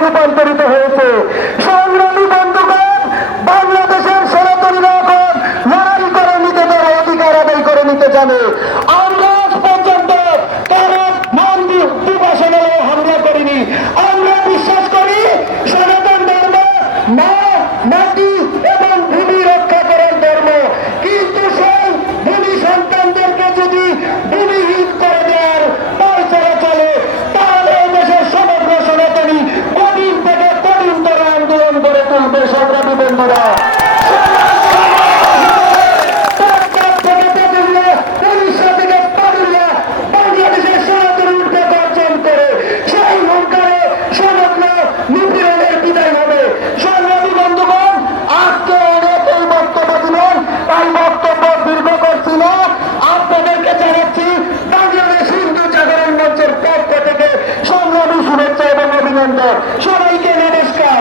cuerpo del সবাইকে নমস্কার।